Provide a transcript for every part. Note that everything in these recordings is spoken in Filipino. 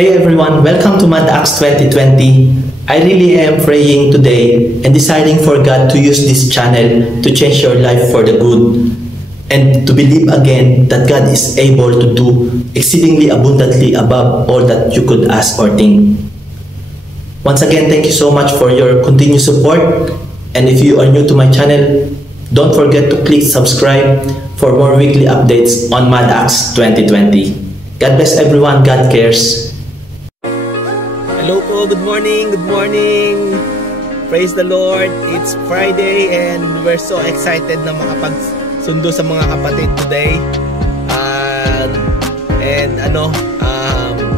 Hey everyone, welcome to Mad Acts 2020. I really am praying today and deciding for God to use this channel to change your life for the good and to believe again that God is able to do exceedingly abundantly above all that you could ask or think. Once again, thank you so much for your continued support, and if you are new to my channel, don't forget to click subscribe for more weekly updates on Mad Acts 2020. God bless everyone, God cares. Hello po, good morning, good morning. Praise the Lord. It's Friday and we're so excited na makapagsundo sa mga kapatid today.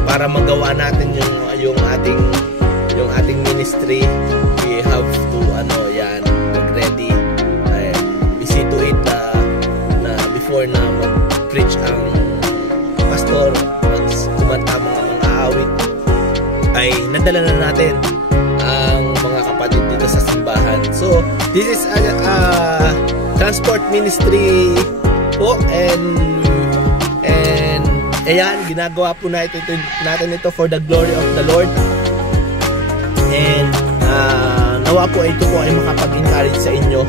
Para magawa natin yung ating ministry, we have to mag-ready and we see to it na before na mag-preach ang pastor, kumanta mga awit, ay nadala na natin ang mga kapatid dito sa simbahan. So this is a transport ministry po, and ayan, ginagawa po natin ito for the glory of the Lord. And nawa po ito po ay makapag-encourage sa inyo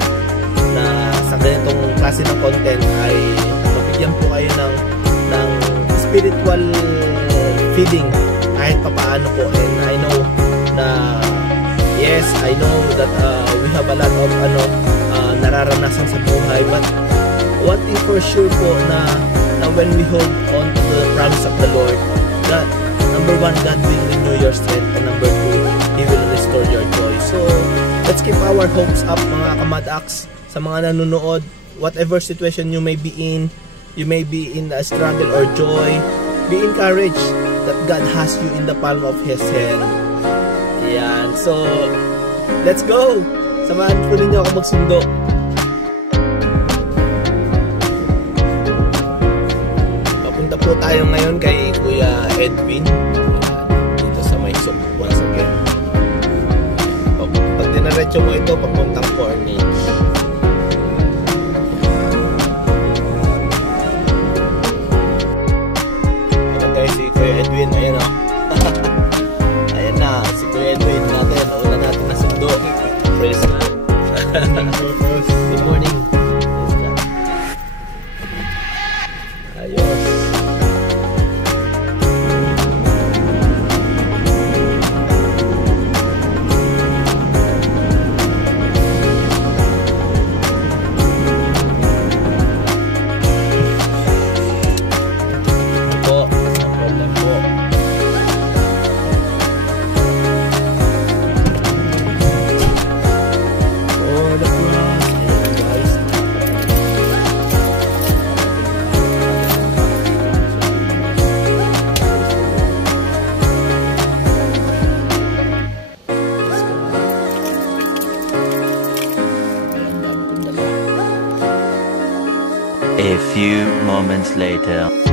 na sa ganitong klase ng content ay mabigyan po kayo ng spiritual feeding kahit papaano po. And I know na yes, I know that we have a lot of nararanasan sa buhay, but one thing for sure po na when we hold on to the promise of the Lord, that number one, God will renew your strength, and number two, He will restore your joy. So let's keep our hopes up, mga ka-Mad Acts. Sa mga nanonood, whatever situation you may be in a struggle or joy, be encouraged that God has you in the palm of His hand. Ayan, so let's go! Samahan po ninyo ako magsundo. Papunta po tayo ngayon kay Kuya Edwin dito sa may Soup once again. Pag dinaretso mo ito, papuntang Corniche. Si Kuya Edwin, ayan o. Ayan na, si Kuya Edwin natin. Nauna natin na sundo. Praise God. Good morning. Ayos. A few moments later.